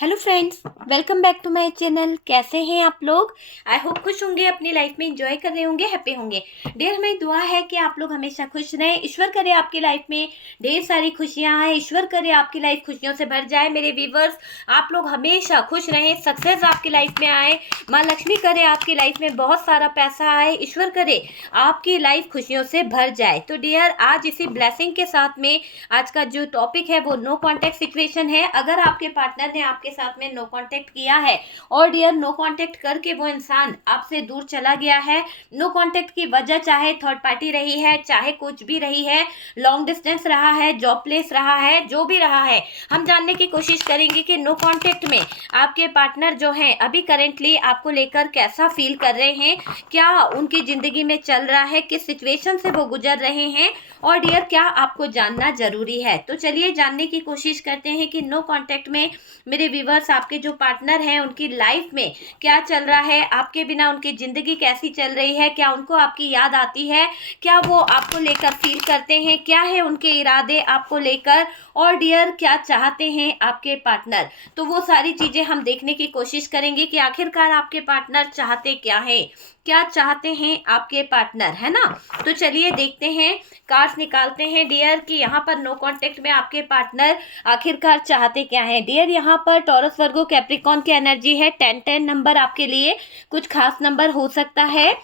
Hello friends, welcome back to my channel. कैसे हैं आप लोग? आई होप खुश होंगे, अपनी लाइफ में एंजॉय कर रहे होंगे, हैप्पी होंगे। डियर, हमारी दुआ है कि आप लोग हमेशा खुश रहें। ईश्वर करे आपकी लाइफ में ढेर सारी खुशियां आए। ईश्वर करे आपकी लाइफ खुशियों से भर जाए। मेरे व्यूवर्स, आप लोग हमेशा खुश रहें, सक्सेस आपकी लाइफ में आए। माँ लक्ष्मी करे आपकी लाइफ में बहुत सारा पैसा आए। ईश्वर करे आपकी लाइफ खुशियों से भर जाए। तो डियर, आज इसी ब्लेसिंग के साथ में आज का जो टॉपिक है वो नो कॉन्टेक्ट सिचुएशन है। अगर आपके पार्टनर ने आपके साथ में नो कांटेक्ट किया है और डियर नो कांटेक्ट करके वो इंसान आपसे दूर चला गया है, नो कांटेक्ट की वजह चाहे थर्ड पार्टी रही है, चाहे कुछ भी रही है, लॉन्ग डिस्टेंस रहा है, जॉब प्लेस रहा है, जो भी रहा है, हम जानने की कोशिश करेंगे कि नो कांटेक्ट में आपके पार्टनर जो हैं अभी करेंटली आपको लेकर कैसा फील कर रहे हैं, क्या उनकी जिंदगी में चल रहा है, किस सिचुएशन से वो गुजर रहे हैं और डियर क्या आपको जानना जरूरी है। तो चलिए जानने की कोशिश करते हैं कि नो कांटेक्ट में मेरे व्यूवर्स, आपके जो पार्टनर हैं उनकी लाइफ में क्या चल रहा है, आपके बिना उनकी जिंदगी कैसी चल रही है, क्या उनको आपकी याद आती है, क्या वो आपको लेकर फील करते हैं, क्या है उनके इरादे आपको लेकर और डियर क्या चाहते हैं आपके पार्टनर। तो वो सारी चीजें हम देखने की कोशिश करेंगे कि आखिरकार आपके पार्टनर चाहते क्या है, क्या चाहते हैं आपके पार्टनर, है ना। तो चलिए देखते हैं, कार्ड्स निकालते हैं डियर कि यहाँ पर नो कांटेक्ट में आपके पार्टनर आखिरकार चाहते क्या है। डियर, यहाँ पर टॉरस वर्गो कैप्रिकॉन की एनर्जी है। 10 नंबर आपके लिए कुछ खास नंबर हो सकता है।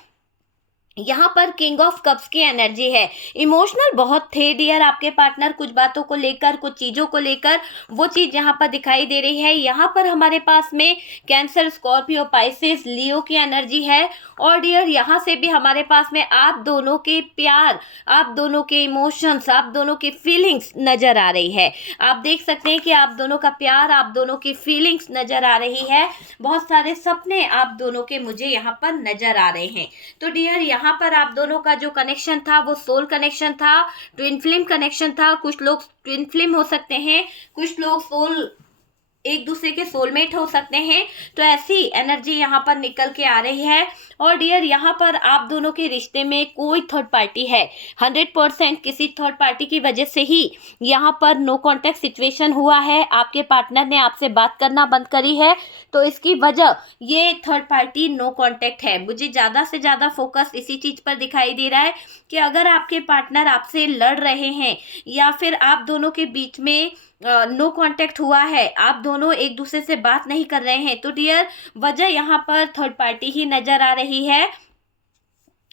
यहाँ पर किंग ऑफ कप्स की एनर्जी है। इमोशनल बहुत थे डियर आपके पार्टनर, कुछ बातों को लेकर, कुछ चीज़ों को लेकर, वो चीज़ यहाँ पर दिखाई दे रही है। यहाँ पर हमारे पास में कैंसर, स्कॉर्पियो, पाइसेस, लियो की एनर्जी है और डियर यहाँ से भी हमारे पास में आप दोनों के प्यार, आप दोनों के इमोशंस, आप दोनों की फीलिंग्स नज़र आ रही है। आप देख सकते हैं कि आप दोनों का प्यार, आप दोनों की फीलिंग्स नज़र आ रही है। बहुत सारे सपने आप दोनों के मुझे यहाँ पर नज़र आ रहे हैं। तो डियर यहाँ पर आप दोनों का जो कनेक्शन था वो सोल कनेक्शन था, ट्विन फ्लेम कनेक्शन था। कुछ लोग ट्विन फ्लेम हो सकते हैं, कुछ लोग सोल, एक दूसरे के सोलमेट हो सकते हैं। तो ऐसी एनर्जी यहाँ पर निकल के आ रही है और डियर यहाँ पर आप दोनों के रिश्ते में कोई थर्ड पार्टी है। 100% किसी थर्ड पार्टी की वजह से ही यहाँ पर नो कांटेक्ट सिचुएशन हुआ है। आपके पार्टनर ने आपसे बात करना बंद करी है, तो इसकी वजह ये थर्ड पार्टी नो कांटेक्ट है। मुझे ज़्यादा से ज़्यादा फोकस इसी चीज़ पर दिखाई दे रहा है कि अगर आपके पार्टनर आपसे लड़ रहे हैं या फिर आप दोनों के बीच में नो कांटेक्ट हुआ है, आप दोनों एक दूसरे से बात नहीं कर रहे हैं, तो डियर वजह यहाँ पर थर्ड पार्टी ही नजर आ रही है।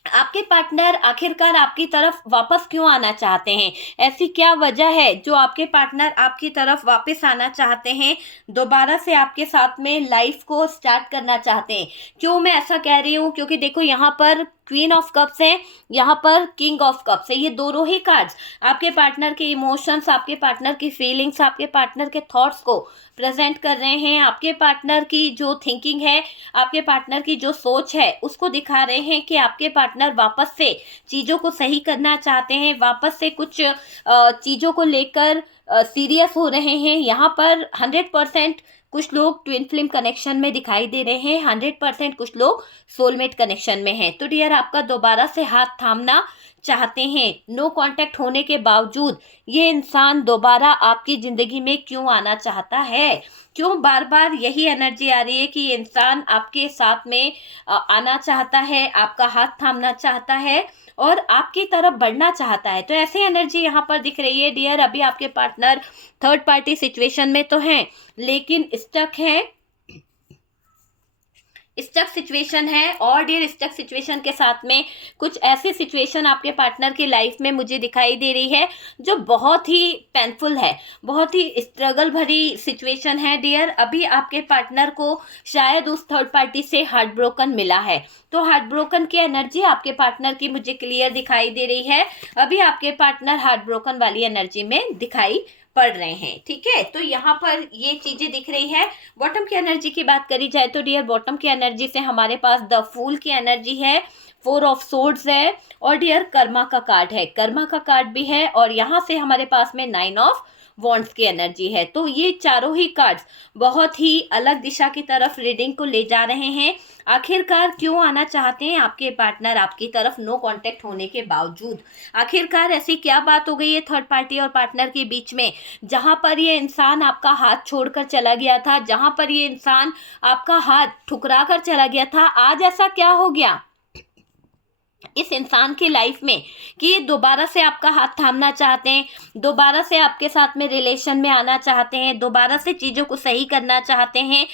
आपके पार्टनर आखिरकार आपकी तरफ वापस क्यों आना चाहते हैं? ऐसी क्या वजह है जो आपके पार्टनर आपकी तरफ वापस आना चाहते हैं, दोबारा से आपके साथ में लाइफ को स्टार्ट करना चाहते हैं? क्यों मैं ऐसा कह रही हूँ? क्योंकि देखो यहाँ पर क्वीन ऑफ कप्स है, यहाँ पर किंग ऑफ कप्स है। ये दोनों ही कार्ड्स आपके पार्टनर के इमोशंस, आपके पार्टनर की फीलिंग्स, आपके पार्टनर के थॉट्स को प्रेजेंट कर रहे हैं। आपके पार्टनर की जो थिंकिंग है, आपके पार्टनर की जो सोच है, उसको दिखा रहे हैं कि आपके पार्टनर वापस से चीज़ों को सही करना चाहते हैं, वापस से कुछ चीज़ों को लेकर सीरियस हो रहे हैं। यहाँ पर 100% कुछ लोग ट्विन फ्लेम कनेक्शन में दिखाई दे रहे हैं, 100% कुछ लोग सोलमेट कनेक्शन में हैं। तो डियर आपका दोबारा से हाथ थामना चाहते हैं। नो कांटेक्ट होने के बावजूद ये इंसान दोबारा आपकी ज़िंदगी में क्यों आना चाहता है? क्यों बार बार यही एनर्जी आ रही है कि ये इंसान आपके साथ में आना चाहता है, आपका हाथ थामना चाहता है और आपकी तरफ बढ़ना चाहता है? तो ऐसी एनर्जी यहाँ पर दिख रही है डियर। अभी आपके पार्टनर थर्ड पार्टी सिचुएशन में तो हैं, लेकिन स्टक है, स्टक सिचुएशन है और डियर स्टक सिचुएशन के साथ में कुछ ऐसी सिचुएशन आपके पार्टनर की लाइफ में मुझे दिखाई दे रही है जो बहुत ही पेनफुल है, बहुत ही स्ट्रगल भरी सिचुएशन है डियर। अभी आपके पार्टनर को शायद उस थर्ड पार्टी से हार्ट ब्रोकन मिला है, तो हार्ट ब्रोकन की एनर्जी आपके पार्टनर की मुझे क्लियर दिखाई दे रही है। अभी आपके पार्टनर हार्ट ब्रोकन वाली एनर्जी में दिखाई पड़ रहे हैं, ठीक है। तो यहाँ पर ये चीजें दिख रही है। बॉटम की एनर्जी की बात करी जाए तो डियर बॉटम की एनर्जी से हमारे पास द फूल की एनर्जी है, 4 ऑफ सोर्ड्स है और डियर कर्मा का कार्ड है, कर्मा का कार्ड भी है और यहाँ से हमारे पास में 9 ऑफ वॉन्ड्स की एनर्जी है। तो ये चारों ही कार्ड्स बहुत ही अलग दिशा की तरफ रीडिंग को ले जा रहे हैं। आखिरकार क्यों आना चाहते हैं आपके पार्टनर आपकी तरफ नो कांटेक्ट होने के बावजूद? आखिरकार ऐसी क्या बात हो गई है थर्ड पार्टी और पार्टनर के बीच में, जहां पर ये इंसान आपका हाथ छोड़कर चला गया था, जहां पर ये इंसान आपका हाथ ठुकरा कर चला गया था? आज ऐसा क्या हो गया इस इंसान की लाइफ में कि ये दोबारा से आपका हाथ थामना चाहते हैं, दोबारा से आपके साथ में रिलेशन में आना चाहते हैं, दोबारा से चीज़ों को सही करना चाहते हैं?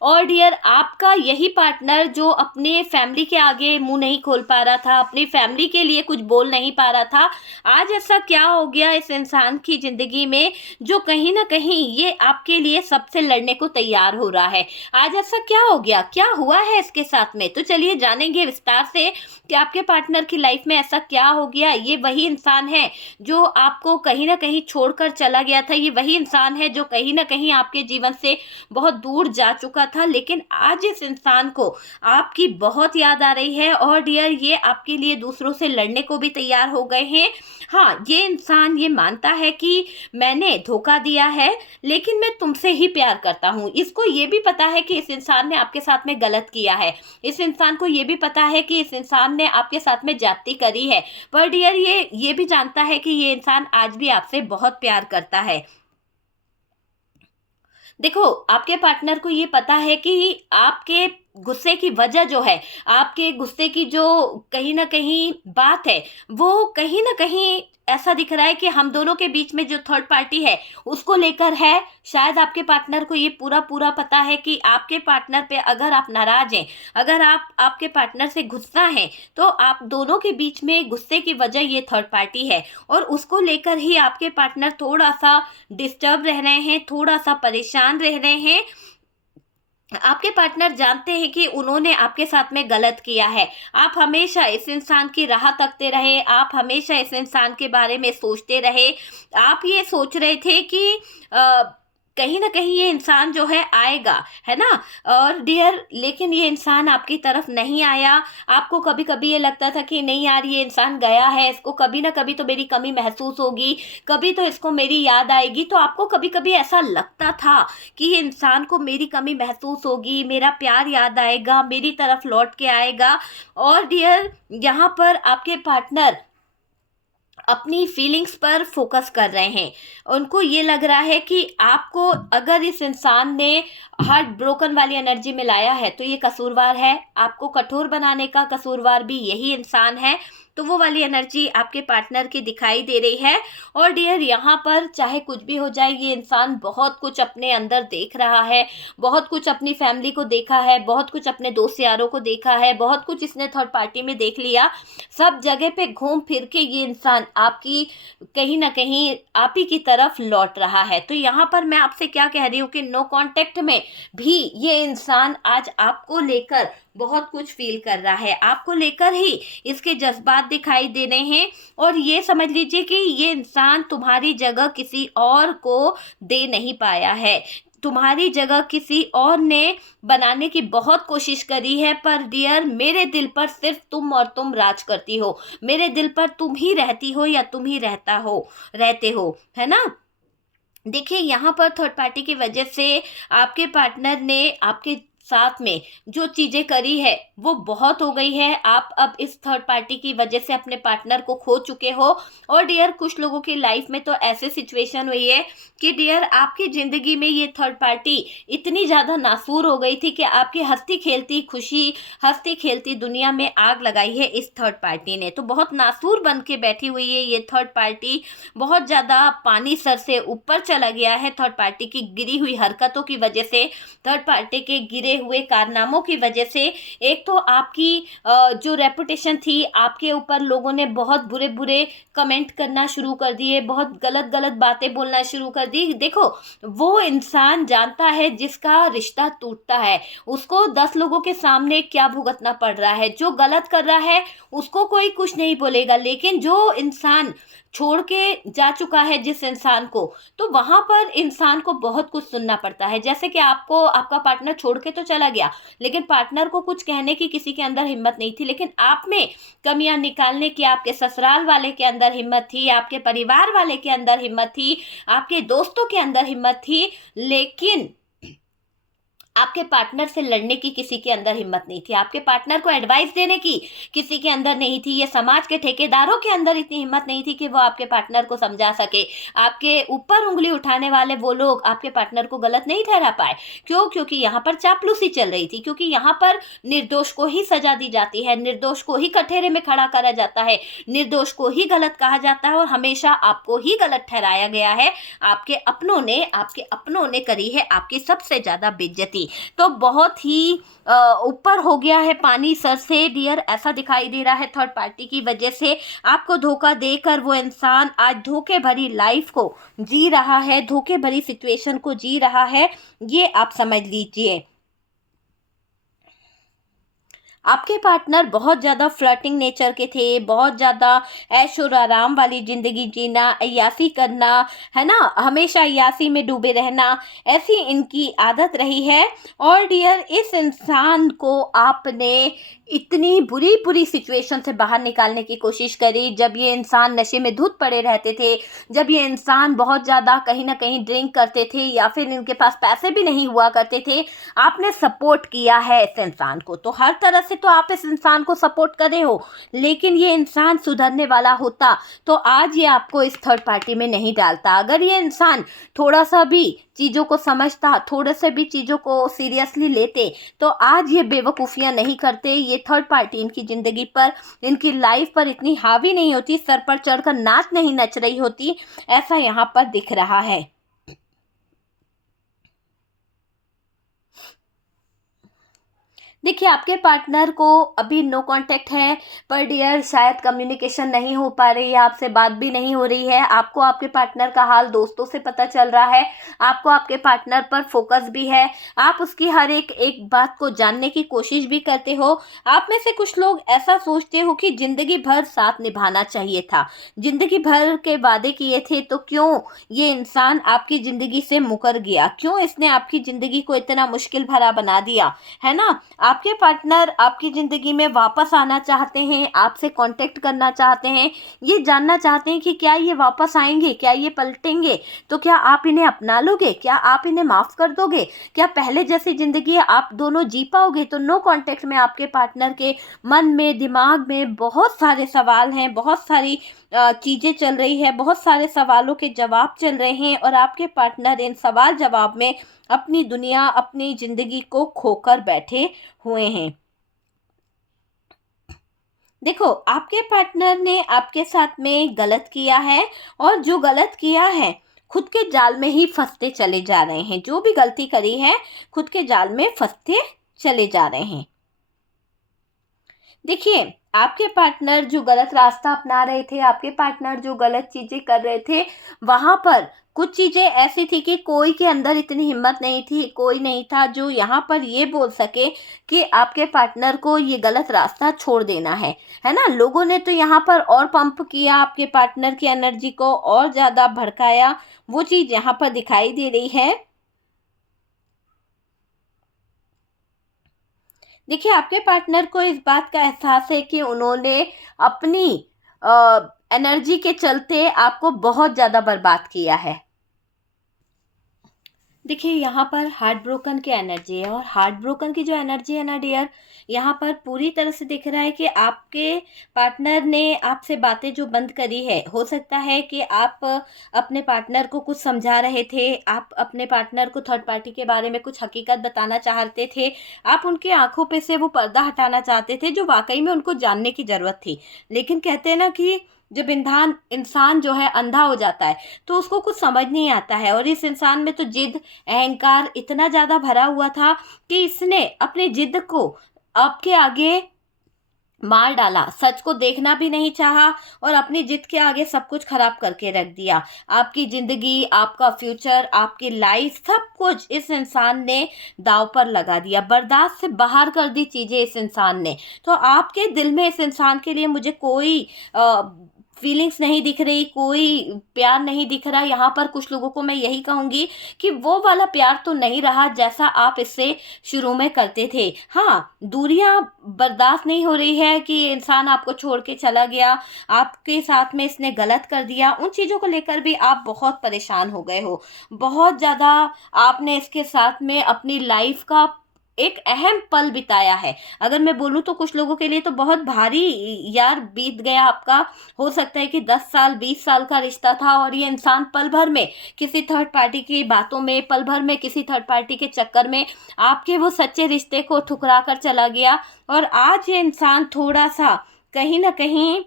और डियर, आपका यही पार्टनर जो अपने फैमिली के आगे मुंह नहीं खोल पा रहा था, अपनी फैमिली के लिए कुछ बोल नहीं पा रहा था, आज ऐसा क्या हो गया इस इंसान की ज़िंदगी में जो कहीं ना कहीं ये आपके लिए सबसे लड़ने को तैयार हो रहा है? आज ऐसा क्या हो गया, क्या हुआ है इसके साथ में? तो चलिए जानेंगे विस्तार से कि आपके पार्टनर की लाइफ में ऐसा क्या हो गया। ये वही इंसान है जो आपको कहीं ना कहीं छोड़कर चला गया था, ये वही इंसान है जो कहीं ना कहीं आपके जीवन से बहुत दूर जा चुका था, लेकिन आज इस इंसान को आपकी बहुत याद आ रही है। और डियर, ये आपके लिए दूसरों से लड़ने को भी तैयार हो गए हैं। हाँ, ये इंसान ये मानता है कि मैंने धोखा दिया है, लेकिन मैं तुमसे ही प्यार करता हूँ। इसको ये भी पता है कि इस इंसान ने आपके साथ में गलत किया है, इस इंसान को ये भी पता है कि इस इंसान ने आपके साथ में ज्यादती करी है, पर डियर ये भी जानता है कि ये इंसान आज भी आपसे बहुत प्यार करता है। देखो, आपके पार्टनर को ये पता है कि आपके गुस्से की वजह जो है, आपके गुस्से की जो कहीं ना कहीं बात है, वो कहीं ना कहीं ऐसा दिख रहा है कि हम दोनों के बीच में जो थर्ड पार्टी है उसको लेकर है। शायद आपके पार्टनर को ये पूरा पूरा पता है कि आपके पार्टनर पे अगर आप नाराज हैं, अगर आप आपके पार्टनर से गुस्सा हैं, तो आप दोनों के बीच में गुस्से की वजह ये थर्ड पार्टी है, और उसको लेकर ही आपके पार्टनर थोड़ा सा डिस्टर्ब रह रहे हैं, थोड़ा सा परेशान रह रहे हैं। आपके पार्टनर जानते हैं कि उन्होंने आपके साथ में गलत किया है। आप हमेशा इस इंसान की राह तकते रहे, आप हमेशा इस इंसान के बारे में सोचते रहे। आप ये सोच रहे थे कि कहीं ना कहीं ये इंसान जो है आएगा, है ना? और डियर, लेकिन ये इंसान आपकी तरफ नहीं आया। आपको कभी कभी ये लगता था कि नहीं यार, ये इंसान गया है, इसको कभी ना कभी तो मेरी कमी महसूस होगी, कभी तो इसको मेरी याद आएगी। तो आपको कभी कभी ऐसा लगता था कि ये इंसान को मेरी कमी महसूस होगी, मेरा प्यार याद आएगा, मेरी तरफ लौट के आएगा। और डियर, यहाँ पर आपके पार्टनर अपनी फीलिंग्स पर फोकस कर रहे हैं। उनको ये लग रहा है कि आपको अगर इस इंसान ने हार्ट ब्रोकन वाली एनर्जी में लाया है तो ये कसूरवार है, आपको कठोर बनाने का कसूरवार भी यही इंसान है। तो वो वाली एनर्जी आपके पार्टनर की दिखाई दे रही है। और डियर, यहाँ पर चाहे कुछ भी हो जाए, ये इंसान बहुत कुछ अपने अंदर देख रहा है, बहुत कुछ अपनी फैमिली को देखा है, बहुत कुछ अपने दोस्त यारों को देखा है, बहुत कुछ इसने थर्ड पार्टी में देख लिया। सब जगह पे घूम फिर के ये इंसान आपकी कहीं ना कहीं आप ही की तरफ लौट रहा है। तो यहाँ पर मैं आपसे क्या कह रही हूँ कि नो कांटेक्ट में भी ये इंसान आज आपको लेकर बहुत कुछ फील कर रहा है, आपको लेकर ही इसके जज्बात दिखाई दे रहे हैं। और ये समझ लीजिए कि ये इंसान तुम्हारी जगह किसी और को दे नहीं पाया है, तुम्हारी जगह किसी और ने बनाने की बहुत कोशिश करी है, पर डियर, मेरे दिल पर सिर्फ तुम और तुम राज करती हो, मेरे दिल पर तुम ही रहती हो या तुम ही रहते हो, है ना? देखिए, यहाँ पर थर्ड पार्टी की वजह से आपके पार्टनर ने आपके साथ में जो चीजें करी है वो बहुत हो गई है। आप अब इस थर्ड पार्टी की वजह से अपने पार्टनर को खो चुके हो। और डियर, कुछ लोगों की लाइफ में तो ऐसे सिचुएशन हुई है कि डियर, आपकी जिंदगी में ये थर्ड पार्टी इतनी ज्यादा नासूर हो गई थी कि आपकी हंसती खेलती खुशी, हंसती खेलती दुनिया में आग लगाई है इस थर्ड पार्टी ने। तो बहुत नासूर बन के बैठी हुई है ये थर्ड पार्टी, बहुत ज्यादा पानी सर से ऊपर चला गया है थर्ड पार्टी की गिरी हुई हरकतों की वजह से, थर्ड पार्टी के गिरे हुए कारनामों की वजह से। एक तो आपकी जो रेपुटेशन थी, आपके ऊपर लोगों ने बहुत बुरे बुरे कमेंट करना शुरू कर दिए, बहुत गलत गलत बातें बोलना शुरू कर दी। देखो, वो इंसान जानता है जिसका रिश्ता टूटता है उसको 10 लोगों के सामने क्या भुगतना पड़ रहा है। जो गलत कर रहा है उसको कोई कुछ नहीं बोलेगा, लेकिन जो इंसान छोड़ के जा चुका है जिस इंसान को, तो वहाँ पर इंसान को बहुत कुछ सुनना पड़ता है। जैसे कि आपको आपका पार्टनर छोड़ के तो चला गया, लेकिन पार्टनर को कुछ कहने की किसी के अंदर हिम्मत नहीं थी, लेकिन आप में कमियां निकालने की आपके ससुराल वाले के अंदर हिम्मत थी, आपके परिवार वाले के अंदर हिम्मत थी, आपके दोस्तों के अंदर हिम्मत थी, लेकिन आपके पार्टनर से लड़ने की किसी के अंदर हिम्मत नहीं थी, आपके पार्टनर को एडवाइस देने की किसी के अंदर नहीं थी, ये समाज के ठेकेदारों के अंदर इतनी हिम्मत नहीं थी कि वो आपके पार्टनर को समझा सके। आपके ऊपर उंगली उठाने वाले वो लोग आपके पार्टनर को गलत नहीं ठहरा पाए। क्यों? क्योंकि यहाँ पर चापलूसी चल रही थी, क्योंकि यहाँ पर निर्दोष को ही सजा दी जाती है, निर्दोष को ही कठघरे में खड़ा करा जाता है, निर्दोष को ही गलत कहा जाता है और हमेशा आपको ही गलत ठहराया गया है। आपके अपनों ने करी है आपकी सबसे ज्यादा बेइज्जती। तो बहुत ही ऊपर हो गया है पानी सर से डियर, ऐसा दिखाई दे रहा है थर्ड पार्टी की वजह से। आपको धोखा देकर वो इंसान आज धोखे भरी लाइफ को जी रहा है, धोखे भरी सिचुएशन को जी रहा है, ये आप समझ लीजिए। आपके पार्टनर बहुत ज़्यादा फ्लर्टिंग नेचर के थे, बहुत ज़्यादा ऐशो आराम वाली ज़िंदगी जीना, अय्यासी करना, है ना, हमेशा अय्यासी में डूबे रहना, ऐसी इनकी आदत रही है। और डियर, इस इंसान को आपने इतनी बुरी बुरी सिचुएशन से बाहर निकालने की कोशिश करी, जब ये इंसान नशे में धुत पड़े रहते थे, जब ये इंसान बहुत ज़्यादा कहीं ना कहीं ड्रिंक करते थे या फिर इनके पास पैसे भी नहीं हुआ करते थे, आपने सपोर्ट किया है इस इंसान को। तो हर तरह से तो आप इस इंसान को सपोर्ट कर रहे हो, लेकिन ये इंसान सुधरने वाला होता तो आज ये आपको इस थर्ड पार्टी में नहीं डालता। अगर ये इंसान थोड़ा सा भी चीज़ों को समझता, थोड़े से भी चीज़ों को सीरियसली लेते, तो आज ये बेवकूफ़ियाँ नहीं करते, ये थर्ड पार्टी इनकी ज़िंदगी पर, इनकी लाइफ पर इतनी हावी नहीं होती, सर पर चढ़कर नाच नहीं नच रही होती, ऐसा यहाँ पर दिख रहा है। देखिए, आपके पार्टनर को अभी नो कांटेक्ट है, पर डियर शायद कम्युनिकेशन नहीं हो पा रही है, आपसे बात भी नहीं हो रही है। आपको आपके पार्टनर का हाल दोस्तों से पता चल रहा है, आपको आपके पार्टनर पर फोकस भी है, आप उसकी हर एक एक बात को जानने की कोशिश भी करते हो। आप में से कुछ लोग ऐसा सोचते हो कि ज़िंदगी भर साथ निभाना चाहिए था, ज़िंदगी भर के वादे किए थे, तो क्यों ये इंसान आपकी ज़िंदगी से मुकर गया, क्यों इसने आपकी ज़िंदगी को इतना मुश्किल भरा बना दिया, है ना। आपके पार्टनर आपकी ज़िंदगी में वापस आना चाहते हैं, आपसे कांटेक्ट करना चाहते हैं, ये जानना चाहते हैं कि क्या ये वापस आएंगे, क्या ये पलटेंगे, तो क्या आप इन्हें अपना लोगे, क्या आप इन्हें माफ़ कर दोगे, क्या पहले जैसी ज़िंदगी आप दोनों जी पाओगे। तो नो कांटेक्ट में आपके पार्टनर के मन में, दिमाग में बहुत सारे सवाल हैं, बहुत सारी चीज़ें चल रही है, बहुत सारे सवालों के जवाब चल रहे हैं, और आपके पार्टनर इन सवाल जवाब में अपनी दुनिया, अपनी ज़िंदगी को खोकर बैठे हुए हैं। देखो, आपके पार्टनर ने आपके साथ में गलत किया है, और जो गलत किया है खुद के जाल में ही फंसते चले जा रहे हैं। जो भी गलती करी है खुद के जाल में फंसते चले जा रहे हैं। देखिए, आपके पार्टनर जो गलत रास्ता अपना रहे थे, आपके पार्टनर जो गलत चीज़ें कर रहे थे, वहाँ पर कुछ चीज़ें ऐसी थी कि कोई के अंदर इतनी हिम्मत नहीं थी, कोई नहीं था जो यहाँ पर ये बोल सके कि आपके पार्टनर को ये गलत रास्ता छोड़ देना है ना। लोगों ने तो यहाँ पर और पंप किया, आपके पार्टनर की एनर्जी को और ज़्यादा भड़काया, वो चीज़ यहाँ पर दिखाई दे रही है। देखिए, आपके पार्टनर को इस बात का एहसास है कि उन्होंने अपनी एनर्जी के चलते आपको बहुत ज़्यादा बर्बाद किया है। देखिए, यहाँ पर हार्ट ब्रोकन की एनर्जी है, और हार्ट ब्रोकन की जो एनर्जी है ना डियर, यहाँ पर पूरी तरह से दिख रहा है कि आपके पार्टनर ने आपसे बातें जो बंद करी है, हो सकता है कि आप अपने पार्टनर को कुछ समझा रहे थे, आप अपने पार्टनर को थर्ड पार्टी के बारे में कुछ हकीकत बताना चाहते थे, आप उनकी आंखों पे से वो पर्दा हटाना चाहते थे जो वाकई में उनको जानने की ज़रूरत थी। लेकिन कहते हैं ना कि जब इंसान जो है अंधा हो जाता है तो उसको कुछ समझ नहीं आता है, और इस इंसान में तो जिद, अहंकार इतना ज़्यादा भरा हुआ था कि इसने अपनी जिद को आपके आगे मार डाला, सच को देखना भी नहीं चाहा, और अपनी जिद के आगे सब कुछ खराब करके रख दिया। आपकी ज़िंदगी, आपका फ्यूचर, आपकी लाइफ, सब कुछ इस इंसान ने दांव पर लगा दिया, बर्दाश्त से बाहर कर दी चीज़ें इस इंसान ने। तो आपके दिल में इस इंसान के लिए मुझे कोई फीलिंग्स नहीं दिख रही, कोई प्यार नहीं दिख रहा। यहाँ पर कुछ लोगों को मैं यही कहूँगी कि वो वाला प्यार तो नहीं रहा जैसा आप इससे शुरू में करते थे। हाँ, दूरियां बर्दाश्त नहीं हो रही है कि इंसान आपको छोड़ के चला गया, आपके साथ में इसने गलत कर दिया, उन चीज़ों को लेकर भी आप बहुत परेशान हो गए हो। बहुत ज़्यादा आपने इसके साथ में अपनी लाइफ का एक अहम पल बिताया है। अगर मैं बोलूँ तो कुछ लोगों के लिए तो बहुत भारी यार बीत गया आपका। हो सकता है कि 10 साल 20 साल का रिश्ता था और ये इंसान पल भर में किसी थर्ड पार्टी की बातों में, पल भर में किसी थर्ड पार्टी के चक्कर में आपके वो सच्चे रिश्ते को ठुकरा कर चला गया। और आज ये इंसान थोड़ा सा कहीं ना कहीं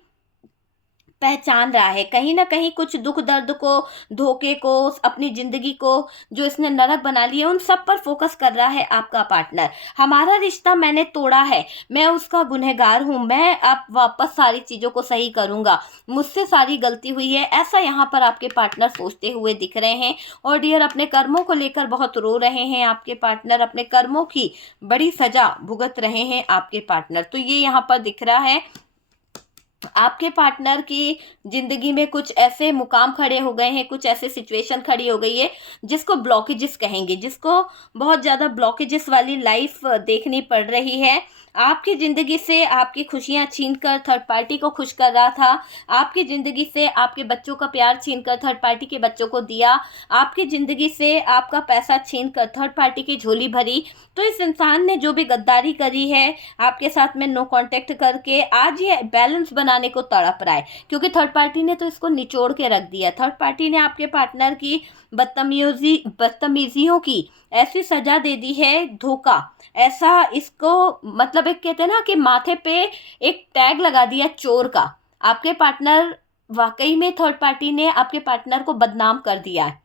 पहचान रहा है, कहीं ना कहीं कुछ दुख दर्द को, धोखे को, अपनी ज़िंदगी को जो इसने नरक बना लिया, उन सब पर फोकस कर रहा है आपका पार्टनर। हमारा रिश्ता मैंने तोड़ा है, मैं उसका गुनहगार हूँ, मैं अब वापस सारी चीज़ों को सही करूँगा, मुझसे सारी गलती हुई है, ऐसा यहाँ पर आपके पार्टनर सोचते हुए दिख रहे हैं। और डियर, अपने कर्मों को लेकर बहुत रो रहे हैं आपके पार्टनर, अपने कर्मों की बड़ी सजा भुगत रहे हैं आपके पार्टनर। तो ये यहाँ पर दिख रहा है आपके पार्टनर की ज़िंदगी में कुछ ऐसे मुकाम खड़े हो गए हैं, कुछ ऐसे सिचुएशन खड़ी हो गई है जिसको ब्लॉकेजेस कहेंगे, जिसको बहुत ज़्यादा ब्लॉकेजेस वाली लाइफ देखनी पड़ रही है। आपकी ज़िंदगी से आपकी खुशियाँ छीन कर थर्ड पार्टी को खुश कर रहा था, आपकी ज़िंदगी से आपके बच्चों का प्यार छीन कर थर्ड पार्टी के बच्चों को दिया, आपकी ज़िंदगी से आपका पैसा छीन कर थर्ड पार्टी की झोली भरी। तो इस इंसान ने जो भी गद्दारी करी है आपके साथ में नो कांटेक्ट करके, आज ये बैलेंस बनाने को तड़प रहा है, क्योंकि थर्ड पार्टी ने तो इसको निचोड़ के रख दिया। थर्ड पार्टी ने आपके पार्टनर की बदतमीजियों की ऐसी सजा दे दी है, धोखा ऐसा, इसको मतलब एक कहते हैं ना कि माथे पे एक टैग लगा दिया चोर का। आपके पार्टनर, वाकई में थर्ड पार्टी ने आपके पार्टनर को बदनाम कर दिया है।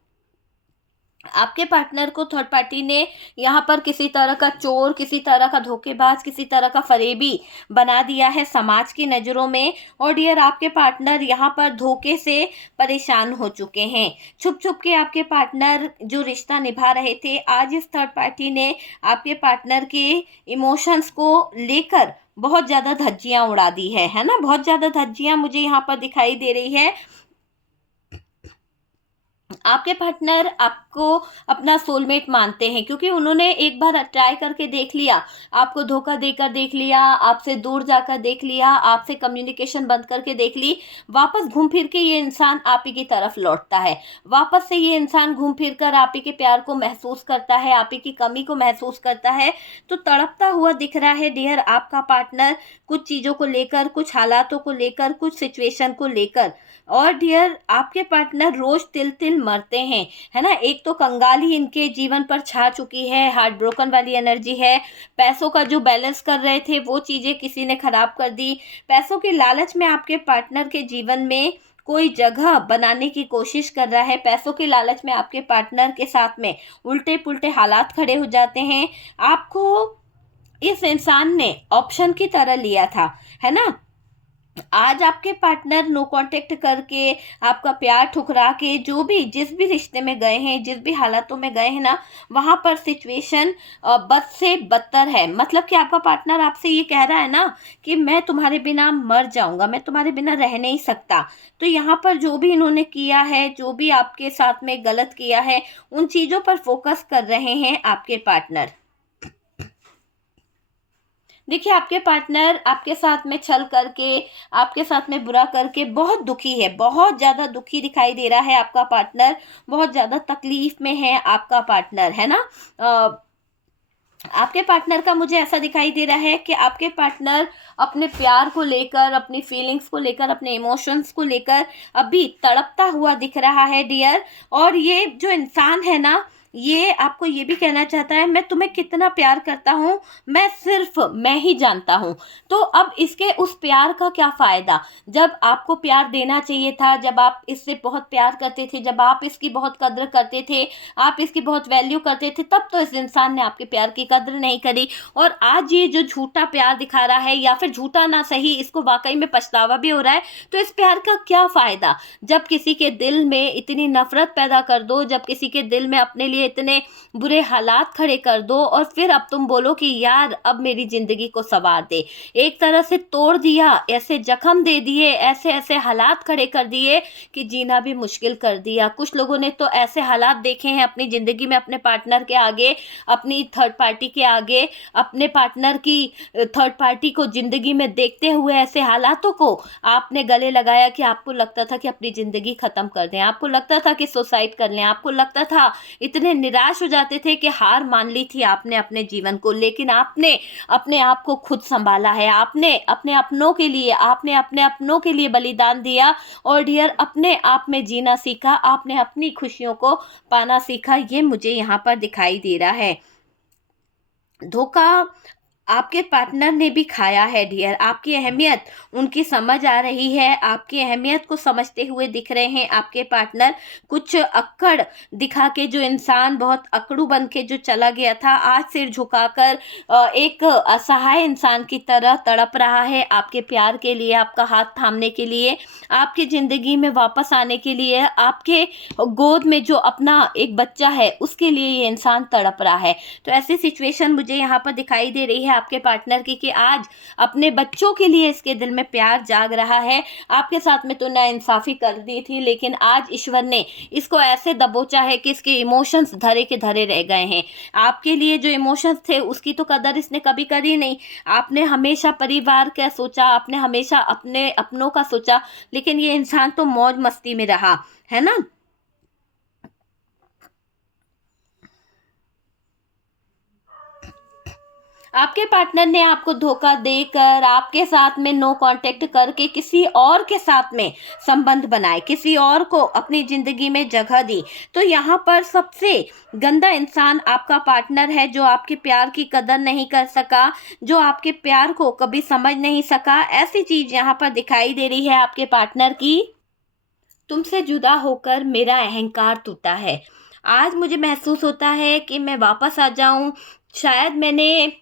आपके पार्टनर को थर्ड पार्टी ने यहाँ पर किसी तरह का चोर, किसी तरह का धोखेबाज, किसी तरह का फरेबी बना दिया है समाज की नज़रों में। और डियर, आपके पार्टनर यहाँ पर धोखे से परेशान हो चुके हैं। छुप छुप के आपके पार्टनर जो रिश्ता निभा रहे थे, आज इस थर्ड पार्टी ने आपके पार्टनर के इमोशंस को लेकर बहुत ज़्यादा धज्जियाँ उड़ा दी है ना। बहुत ज़्यादा धज्जियाँ मुझे यहाँ पर दिखाई दे रही है। आपके पार्टनर आपको अपना सोलमेट मानते हैं, क्योंकि उन्होंने एक बार ट्राई करके देख लिया, आपको धोखा देकर देख लिया, आपसे दूर जाकर देख लिया, आपसे कम्युनिकेशन बंद करके देख ली। वापस घूम फिर के ये इंसान आप ही की तरफ लौटता है, वापस से ये इंसान घूम फिर कर आप ही के प्यार को महसूस करता है, आप ही की कमी को महसूस करता है। तो तड़पता हुआ दिख रहा है डियर आपका पार्टनर, कुछ चीज़ों को लेकर, कुछ हालातों को लेकर, कुछ सिचुएशन को लेकर। और डियर, आपके पार्टनर रोज तिल तिल मरते हैं, है ना। एक तो कंगाली इनके जीवन पर छा चुकी है, हार्ट ब्रोकन वाली एनर्जी है। पैसों का जो बैलेंस कर रहे थे वो चीज़ें किसी ने खराब कर दी। पैसों की लालच में आपके पार्टनर के जीवन में कोई जगह बनाने की कोशिश कर रहा है। पैसों की लालच में आपके पार्टनर के साथ में उल्टे पुल्टे हालात खड़े हो जाते हैं। आपको इस इंसान ने ऑप्शन की तरह लिया था, है ना। आज आपके पार्टनर नो कांटेक्ट करके, आपका प्यार ठुकरा के, जो भी जिस भी रिश्ते में गए हैं, जिस भी हालातों में गए हैं ना, वहाँ पर सिचुएशन बद से बदतर है। मतलब कि आपका पार्टनर आपसे ये कह रहा है ना कि मैं तुम्हारे बिना मर जाऊंगा, मैं तुम्हारे बिना रह नहीं सकता। तो यहाँ पर जो भी इन्होंने किया है, जो भी आपके साथ में गलत किया है, उन चीज़ों पर फोकस कर रहे हैं आपके पार्टनर। देखिए, आपके पार्टनर आपके साथ में छल करके, आपके साथ में बुरा करके बहुत दुखी है, बहुत ज़्यादा दुखी दिखाई दे रहा है आपका पार्टनर, बहुत ज़्यादा तकलीफ में है आपका पार्टनर, है ना। आपके पार्टनर का मुझे ऐसा दिखाई दे रहा है कि आपके पार्टनर अपने प्यार को लेकर, अपनी फीलिंग्स को लेकर, अपने इमोशंस को लेकर अभी तड़पता हुआ दिख रहा है डियर। और ये जो इंसान है ना, ये आपको ये भी कहना चाहता है मैं तुम्हें कितना प्यार करता हूँ, सिर्फ मैं ही जानता हूँ। तो अब इसके उस प्यार का क्या फ़ायदा, जब आपको प्यार देना चाहिए था, जब आप इससे बहुत प्यार करते थे, जब आप इसकी बहुत कद्र करते थे, आप इसकी बहुत वैल्यू करते थे, तब तो इस इंसान ने आपके प्यार की कद्र नहीं करी। और आज ये जो झूठा प्यार दिखा रहा है, या फिर झूठा ना सही, इसको वाकई में पछतावा भी हो रहा है। तो इस प्यार का क्या फ़ायदा, जब किसी के दिल में इतनी नफरत पैदा कर दो, जब किसी के दिल में अपने लिए लिए इतने बुरे हालात खड़े कर दो और फिर अब तुम बोलो कि यार अब मेरी ज़िंदगी को संवार दे। एक तरह से तोड़ दिया, ऐसे जख्म दे दिए, ऐसे ऐसे हालात खड़े कर दिए कि जीना भी मुश्किल कर दिया। कुछ लोगों ने तो ऐसे हालात देखे हैं अपनी ज़िंदगी में, अपने पार्टनर के आगे, अपनी थर्ड पार्टी के आगे, अपने पार्टनर की थर्ड पार्टी को ज़िंदगी में देखते हुए ऐसे हालातों को आपने गले लगाया कि आपको लगता था कि अपनी ज़िंदगी ख़त्म कर दें, आपको लगता था कि सुसाइड कर लें, आपको लगता था, इतने निराश हो जाते थे कि हार मान ली थी आपने अपने जीवन को। लेकिन आपने अपने आप को खुद संभाला है, आपने अपने अपनों के लिए, आपने अपने अपनों के लिए बलिदान दिया और डियर अपने आप में जीना सीखा, आपने अपनी खुशियों को पाना सीखा। ये मुझे यहाँ पर दिखाई दे रहा है। धोखा आपके पार्टनर ने भी खाया है डियर। आपकी अहमियत उनकी समझ आ रही है, आपकी अहमियत को समझते हुए दिख रहे हैं आपके पार्टनर। कुछ अक्कड़ दिखा के जो इंसान बहुत अकड़ू बन के जो चला गया था, आज सिर झुकाकर एक असहाय इंसान की तरह तड़प रहा है आपके प्यार के लिए, आपका हाथ थामने के लिए, आपकी ज़िंदगी में वापस आने के लिए, आपके गोद में जो अपना एक बच्चा है उसके लिए ये इंसान तड़प रहा है। तो ऐसी सिचुएशन मुझे यहाँ पर दिखाई दे रही है आपके पार्टनर की कि आज अपने बच्चों के लिए इसके दिल में प्यार जाग रहा है। आपके साथ में तो नाइंसाफ़ी कर दी थी, लेकिन आज ईश्वर ने इसको ऐसे दबोचा है कि इसके इमोशंस धरे के धरे रह गए हैं। आपके लिए जो इमोशंस थे उसकी तो कदर इसने कभी करी नहीं। आपने हमेशा परिवार का सोचा, आपने हमेशा अपने अपनों का सोचा, लेकिन ये इंसान तो मौज मस्ती में रहा है ना। आपके पार्टनर ने आपको धोखा देकर, आपके साथ में नो कांटेक्ट करके किसी और के साथ में संबंध बनाए, किसी और को अपनी ज़िंदगी में जगह दी। तो यहाँ पर सबसे गंदा इंसान आपका पार्टनर है, जो आपके प्यार की कदर नहीं कर सका, जो आपके प्यार को कभी समझ नहीं सका। ऐसी चीज़ यहाँ पर दिखाई दे रही है आपके पार्टनर की। तुमसे जुदा होकर मेरा अहंकार टूटा है। आज मुझे महसूस होता है कि मैं वापस आ जाऊं। शायद मैंने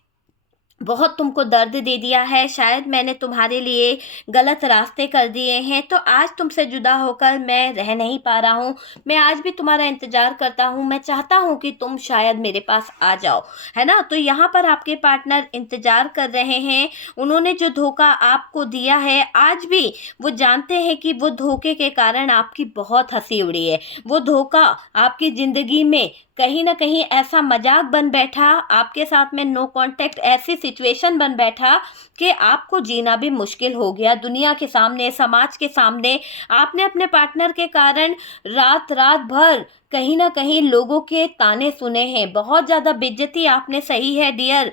बहुत तुमको दर्द दे दिया है, शायद मैंने तुम्हारे लिए गलत रास्ते कर दिए हैं, तो आज तुमसे जुदा होकर मैं रह नहीं पा रहा हूँ। मैं आज भी तुम्हारा इंतज़ार करता हूँ, मैं चाहता हूँ कि तुम शायद मेरे पास आ जाओ, है ना। तो यहाँ पर आपके पार्टनर इंतज़ार कर रहे हैं। उन्होंने जो धोखा आपको दिया है, आज भी वो जानते हैं कि वो धोखे के कारण आपकी बहुत हंसी उड़ी है। वो धोखा आपकी ज़िंदगी में कहीं ना कहीं ऐसा मजाक बन बैठा, आपके साथ में नो कांटेक्ट ऐसी सिचुएशन बन बैठा कि आपको जीना भी मुश्किल हो गया। दुनिया के सामने, समाज के सामने आपने अपने पार्टनर के कारण रात रात भर कहीं ना कहीं लोगों के ताने सुने हैं, बहुत ज़्यादा बेइज्जती आपने सही है डियर।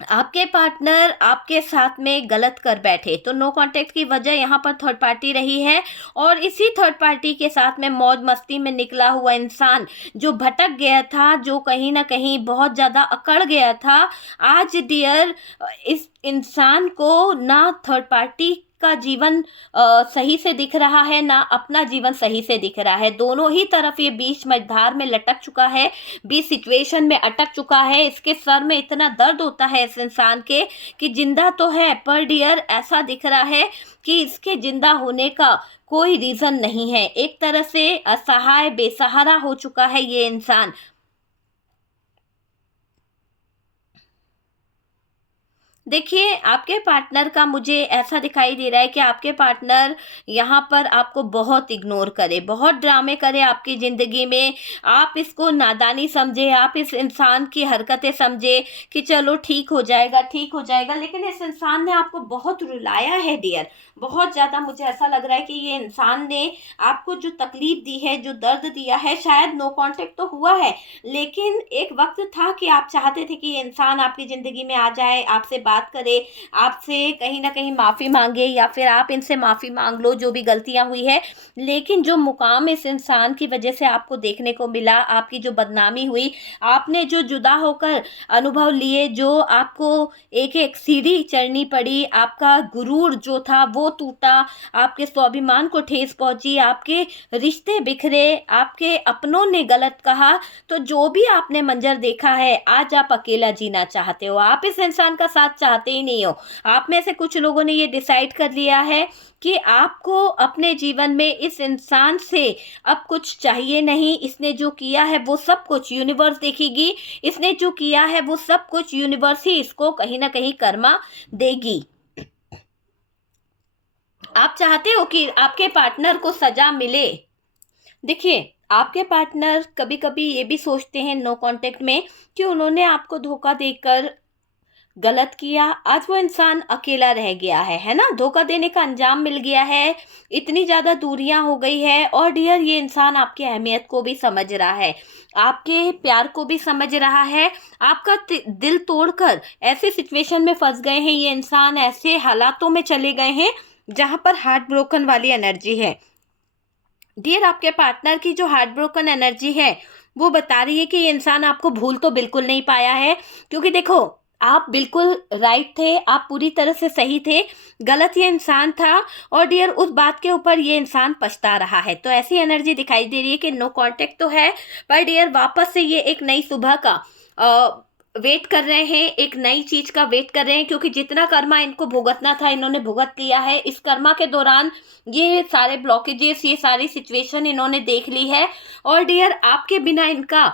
आपके पार्टनर आपके साथ में गलत कर बैठे, तो नो कांटेक्ट की वजह यहाँ पर थर्ड पार्टी रही है। और इसी थर्ड पार्टी के साथ में मौज मस्ती में निकला हुआ इंसान जो भटक गया था, जो कहीं ना कहीं बहुत ज़्यादा अकड़ गया था, आज डियर इस इंसान को ना थर्ड पार्टी का जीवन सही से दिख रहा है, ना अपना जीवन सही से दिख रहा है। दोनों ही तरफ ये बीच मझधार में लटक चुका है, बीच सिचुएशन में अटक चुका है। इसके सर में इतना दर्द होता है इस इंसान के कि जिंदा तो है, पर डियर ऐसा दिख रहा है कि इसके जिंदा होने का कोई रीज़न नहीं है। एक तरह से असहाय बेसहारा हो चुका है ये इंसान। देखिए, आपके पार्टनर का मुझे ऐसा दिखाई दे रहा है कि आपके पार्टनर यहाँ पर आपको बहुत इग्नोर करे, बहुत ड्रामे करे आपकी ज़िंदगी में। आप इसको नादानी समझे, आप इस इंसान की हरकतें समझे कि चलो ठीक हो जाएगा, ठीक हो जाएगा, लेकिन इस इंसान ने आपको बहुत रुलाया है डियर। बहुत ज़्यादा मुझे ऐसा लग रहा है कि ये इंसान ने आपको जो तकलीफ़ दी है, जो दर्द दिया है, शायद नो कांटेक्ट तो हुआ है, लेकिन एक वक्त था कि आप चाहते थे कि ये इंसान आपकी ज़िंदगी में आ जाए, आपसे बात करे, आपसे कहीं ना कहीं माफ़ी मांगे, या फिर आप इनसे माफ़ी मांग लो जो भी गलतियां हुई है। लेकिन जो मुकाम इस इंसान की वजह से आपको देखने को मिला, आपकी जो बदनामी हुई, आपने जो जुदा होकर अनुभव लिए, जो आपको एक एक सीढ़ी चढ़नी पड़ी, आपका गुरूर जो था वो टूटा, आपके स्वाभिमान को ठेस पहुंची, आपके रिश्ते बिखरे, आपके अपनों ने गलत कहा, तो जो भी आपने मंजर देखा है, आज आप अकेला जीना चाहते हो, आप इस इंसान का साथ चाहते ही नहीं हो। आप में से कुछ लोगों ने ये डिसाइड कर लिया है कि आपको अपने जीवन में इस इंसान से अब कुछ चाहिए नहीं। इसने जो किया है वो सब कुछ यूनिवर्स देखेगी, इसने जो किया है वो सब कुछ यूनिवर्स ही इसको कहीं ना कहीं कर्मा देगी। आप चाहते हो कि आपके पार्टनर को सजा मिले। देखिए, आपके पार्टनर कभी कभी ये भी सोचते हैं नो कांटेक्ट में कि उन्होंने आपको धोखा देकर गलत किया, आज वो इंसान अकेला रह गया है ना, धोखा देने का अंजाम मिल गया है, इतनी ज़्यादा दूरियां हो गई है। और डियर, ये इंसान आपकी अहमियत को भी समझ रहा है, आपके प्यार को भी समझ रहा है। आपका दिल तोड़कर ऐसे सिचुएशन में फंस गए हैं ये इंसान, ऐसे हालातों में चले गए हैं जहां पर हार्ट ब्रोकन वाली एनर्जी है। डियर, आपके पार्टनर की जो हार्ट ब्रोकन एनर्जी है वो बता रही है कि ये इंसान आपको भूल तो बिल्कुल नहीं पाया है, क्योंकि देखो, आप बिल्कुल राइट थे, आप पूरी तरह से सही थे, गलत ये इंसान था। और डियर, उस बात के ऊपर ये इंसान पछता रहा है। तो ऐसी एनर्जी दिखाई दे रही है कि नो कांटेक्ट तो है, पर डियर वापस से ये एक नई सुबह का वेट कर रहे हैं, एक नई चीज का वेट कर रहे हैं, क्योंकि जितना कर्मा इनको भुगतना था इन्होंने भुगत लिया है। इस कर्मा के दौरान ये सारे ब्लॉकेजेस, ये सारी सिचुएशन इन्होंने देख ली है। और डियर, आपके बिना इनका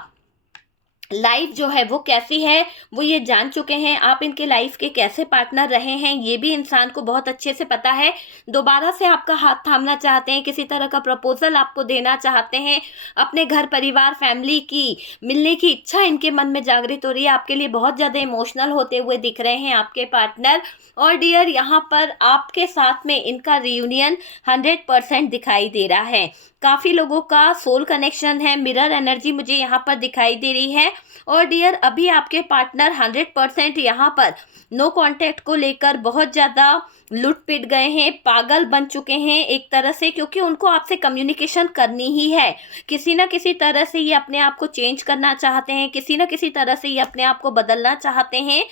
लाइफ जो है वो कैसी है वो ये जान चुके हैं। आप इनके लाइफ के कैसे पार्टनर रहे हैं ये भी इंसान को बहुत अच्छे से पता है। दोबारा से आपका हाथ थामना चाहते हैं, किसी तरह का प्रपोजल आपको देना चाहते हैं, अपने घर परिवार फैमिली की मिलने की इच्छा इनके मन में जागृत हो रही है। आपके लिए बहुत ज़्यादा इमोशनल होते हुए दिख रहे हैं आपके पार्टनर। और डियर, यहाँ पर आपके साथ में इनका रियूनियन 100% दिखाई दे रहा है। काफ़ी लोगों का सोल कनेक्शन है, मिरर एनर्जी मुझे यहाँ पर दिखाई दे रही है। और डियर, अभी आपके पार्टनर 100% यहाँ पर नो कांटेक्ट को लेकर बहुत ज़्यादा लुट पिट गए हैं, पागल बन चुके हैं एक तरह से, क्योंकि उनको आपसे कम्युनिकेशन करनी ही है। किसी ना किसी तरह से ये अपने आप को चेंज करना चाहते हैं, किसी ना किसी तरह से ये अपने आप को बदलना चाहते हैं,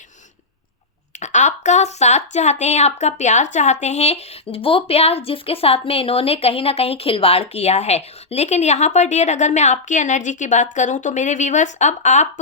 आपका साथ चाहते हैं, आपका प्यार चाहते हैं, वो प्यार जिसके साथ में इन्होंने कहीं ना कहीं खिलवाड़ किया है। लेकिन यहाँ पर डियर, अगर मैं आपकी एनर्जी की बात करूँ तो मेरे व्यूवर्स, अब आप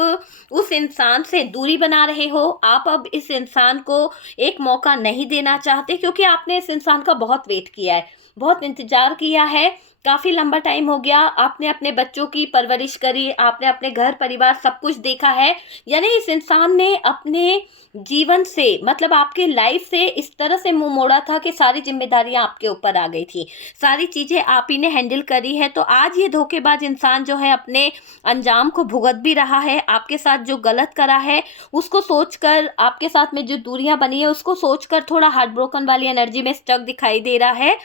उस इंसान से दूरी बना रहे हो। आप अब इस इंसान को एक मौका नहीं देना चाहते, क्योंकि आपने इस इंसान का बहुत वेट किया है, बहुत इंतजार किया है, काफ़ी लंबा टाइम हो गया। आपने अपने बच्चों की परवरिश करी, आपने अपने घर परिवार सब कुछ देखा है, यानी इस इंसान ने अपने जीवन से, मतलब आपके लाइफ से इस तरह से मुंह मोड़ा था कि सारी जिम्मेदारियां आपके ऊपर आ गई थी, सारी चीज़ें आप ही ने हैंडल करी है। तो आज ये धोखेबाज इंसान जो है अपने अंजाम को भुगत भी रहा है। आपके साथ जो गलत करा है उसको सोचकर, आपके साथ में जो दूरियां बनी है उसको सोचकर थोड़ा हार्ट ब्रोकन वाली एनर्जी में स्टक दिखाई दे रहा है।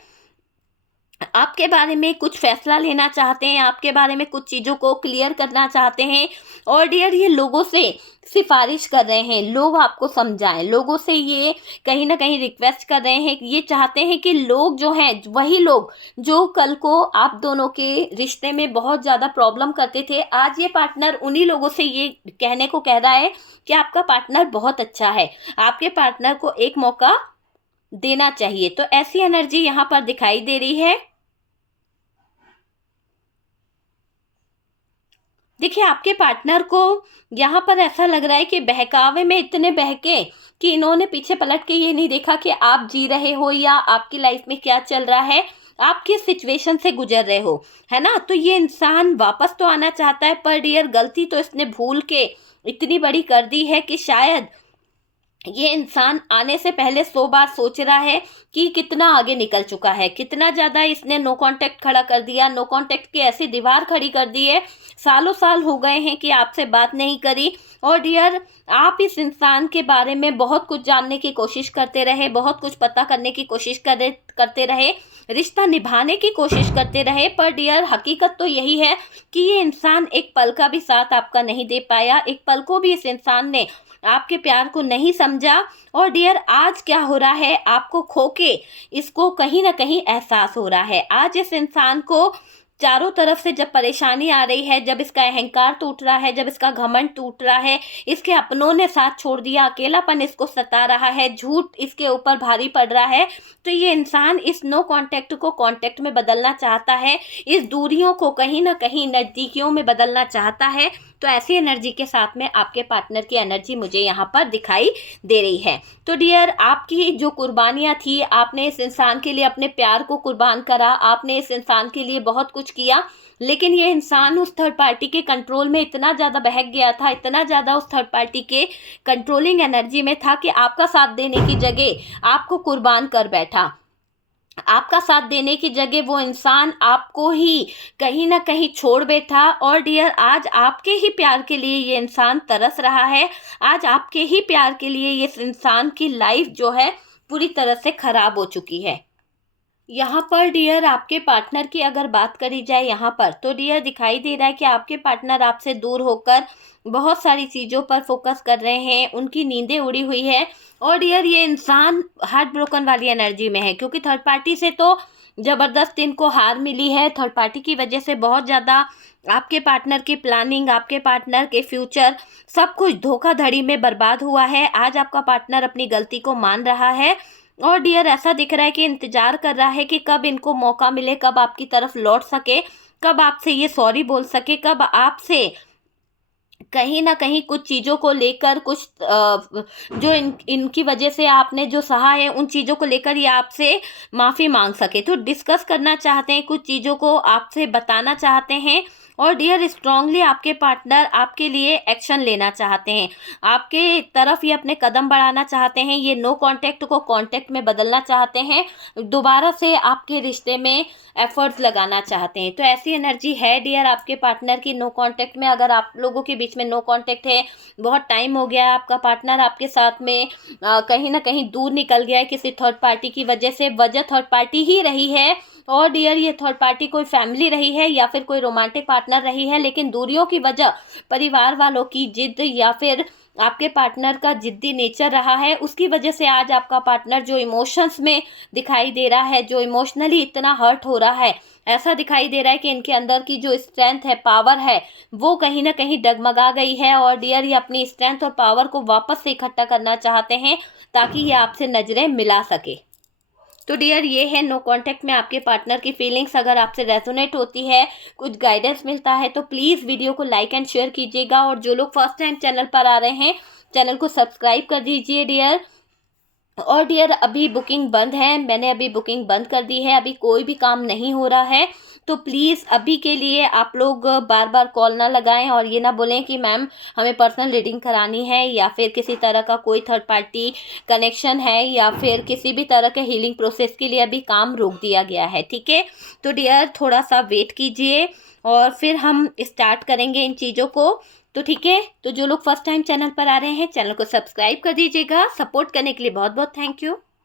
आपके बारे में कुछ फैसला लेना चाहते हैं, आपके बारे में कुछ चीज़ों को क्लियर करना चाहते हैं। और डियर, ये लोगों से सिफारिश कर रहे हैं, लोग आपको समझाएं, लोगों से ये कहीं ना कहीं रिक्वेस्ट कर रहे हैं, ये चाहते हैं कि लोग जो हैं, वही लोग जो कल को आप दोनों के रिश्ते में बहुत ज़्यादा प्रॉब्लम करते थे, आज ये पार्टनर उन्हीं लोगों से ये कहने को कह रहा है कि आपका पार्टनर बहुत अच्छा है, आपके पार्टनर को एक मौका देना चाहिए। तो ऐसी एनर्जी यहाँ पर दिखाई दे रही है। देखिए, आपके पार्टनर को यहाँ पर ऐसा लग रहा है कि बहकावे में इतने बहके कि इन्होंने पीछे पलट के ये नहीं देखा कि आप जी रहे हो या आपकी लाइफ में क्या चल रहा है, आप किस सिचुएशन से गुजर रहे हो, है ना। तो ये इंसान वापस तो आना चाहता है, पर डियर, गलती तो इसने भूल के इतनी बड़ी कर दी है कि शायद ये इंसान आने से पहले 100 बार सोच रहा है कि कितना आगे निकल चुका है, कितना ज़्यादा इसने नो कांटेक्ट खड़ा कर दिया, नो कांटेक्ट की ऐसी दीवार खड़ी कर दी है। सालों साल हो गए हैं कि आपसे बात नहीं करी। और डियर, आप इस इंसान के बारे में बहुत कुछ जानने की कोशिश करते रहे, बहुत कुछ पता करने की कोशिश करते रहे, रिश्ता निभाने की कोशिश करते रहे, पर डियर, हकीकत तो यही है कि ये इंसान एक पल का भी साथ आपका नहीं दे पाया, एक पल को भी इस इंसान ने आपके प्यार को नहीं समझा। और डियर, आज क्या हो रहा है, आपको खो के इसको कहीं ना कहीं एहसास हो रहा है। आज इस इंसान को चारों तरफ से जब परेशानी आ रही है, जब इसका अहंकार टूट रहा है, जब इसका घमंड टूट रहा है, इसके अपनों ने साथ छोड़ दिया, अकेलापन इसको सता रहा है, झूठ इसके ऊपर भारी पड़ रहा है, तो ये इंसान इस नो कांटेक्ट को कांटेक्ट में बदलना चाहता है, इस दूरियों को कहीं ना कहीं नज़दीकियों में बदलना चाहता है। तो ऐसी एनर्जी के साथ में आपके पार्टनर की एनर्जी मुझे यहाँ पर दिखाई दे रही है। तो डियर, आपकी जो कुर्बानियाँ थी, आपने इस इंसान के लिए अपने प्यार को कुर्बान करा, आपने इस इंसान के लिए बहुत कुछ किया, लेकिन ये इंसान उस थर्ड पार्टी के कंट्रोल में इतना ज़्यादा बहक गया था, इतना ज़्यादा उस थर्ड पार्टी के कंट्रोलिंग एनर्जी में था कि आपका साथ देने की जगह आपको कुर्बान कर बैठा। आपका साथ देने की जगह वो इंसान आपको ही कहीं ना कहीं छोड़ बैठा। और डियर, आज आपके ही प्यार के लिए ये इंसान तरस रहा है, आज आपके ही प्यार के लिए ये इंसान की लाइफ जो है पूरी तरह से खराब हो चुकी है। यहाँ पर डियर, आपके पार्टनर की अगर बात करी जाए यहाँ पर, तो डियर दिखाई दे रहा है कि आपके पार्टनर आपसे दूर होकर बहुत सारी चीज़ों पर फोकस कर रहे हैं, उनकी नींदें उड़ी हुई है। और डियर, ये इंसान हार्ट ब्रोकन वाली एनर्जी में है, क्योंकि थर्ड पार्टी से तो ज़बरदस्त इनको हार मिली है। थर्ड पार्टी की वजह से बहुत ज़्यादा आपके पार्टनर की प्लानिंग, आपके पार्टनर के फ्यूचर, सब कुछ धोखाधड़ी में बर्बाद हुआ है। आज आपका पार्टनर अपनी गलती को मान रहा है और डियर, ऐसा दिख रहा है कि इंतजार कर रहा है कि कब इनको मौका मिले, कब आपकी तरफ लौट सके, कब आपसे ये सॉरी बोल सके, कब आपसे कहीं ना कहीं कुछ चीज़ों को लेकर, कुछ जो इनकी वजह से आपने जो सहा है, उन चीज़ों को लेकर ये आपसे माफ़ी मांग सके। तो डिस्कस करना चाहते हैं, कुछ चीज़ों को आपसे बताना चाहते हैं। और डियर, स्ट्रांगली आपके पार्टनर आपके लिए एक्शन लेना चाहते हैं, आपके तरफ ये अपने कदम बढ़ाना चाहते हैं, ये नो कांटेक्ट को कांटेक्ट में बदलना चाहते हैं, दोबारा से आपके रिश्ते में एफर्ट्स लगाना चाहते हैं। तो ऐसी एनर्जी है डियर आपके पार्टनर की नो कांटेक्ट में। अगर आप लोगों के बीच में नो कांटेक्ट है, बहुत टाइम हो गया है, आपका पार्टनर आपके साथ में कहीं ना कहीं दूर निकल गया है किसी थर्ड पार्टी की वजह से, वजह थर्ड पार्टी ही रही है। और डियर, ये थर्ड पार्टी कोई फैमिली रही है या फिर कोई रोमांटिक पार्टनर रही है, लेकिन दूरियों की वजह परिवार वालों की जिद या फिर आपके पार्टनर का जिद्दी नेचर रहा है, उसकी वजह से आज आपका पार्टनर जो इमोशंस में दिखाई दे रहा है, जो इमोशनली इतना हर्ट हो रहा है, ऐसा दिखाई दे रहा है कि इनके अंदर की जो स्ट्रेंथ है, पावर है, वो कहीं ना कहीं डगमगा गई है। और डियर, ये अपनी स्ट्रेंथ और पावर को वापस से इकट्ठा करना चाहते हैं ताकि ये आपसे नज़रें मिला सके। तो डियर, ये है नो कांटेक्ट में आपके पार्टनर की फीलिंग्स। अगर आपसे रेजोनेट होती है, कुछ गाइडेंस मिलता है, तो प्लीज़ वीडियो को लाइक एंड शेयर कीजिएगा। और जो लोग फर्स्ट टाइम चैनल पर आ रहे हैं, चैनल को सब्सक्राइब कर दीजिए डियर। और डियर, अभी बुकिंग बंद है, मैंने अभी बुकिंग बंद कर दी है, अभी कोई भी काम नहीं हो रहा है। तो प्लीज़ अभी के लिए आप लोग बार बार कॉल ना लगाएं और ये ना बोलें कि मैम हमें पर्सनल रीडिंग करानी है, या फिर किसी तरह का कोई थर्ड पार्टी कनेक्शन है, या फिर किसी भी तरह के हीलिंग प्रोसेस के लिए अभी काम रोक दिया गया है। ठीक है, तो डियर थोड़ा सा वेट कीजिए और फिर हम स्टार्ट करेंगे इन चीज़ों को। तो ठीक है, तो जो लोग फर्स्ट टाइम चैनल पर आ रहे हैं, चैनल को सब्सक्राइब कर दीजिएगा। सपोर्ट करने के लिए बहुत बहुत थैंक यू।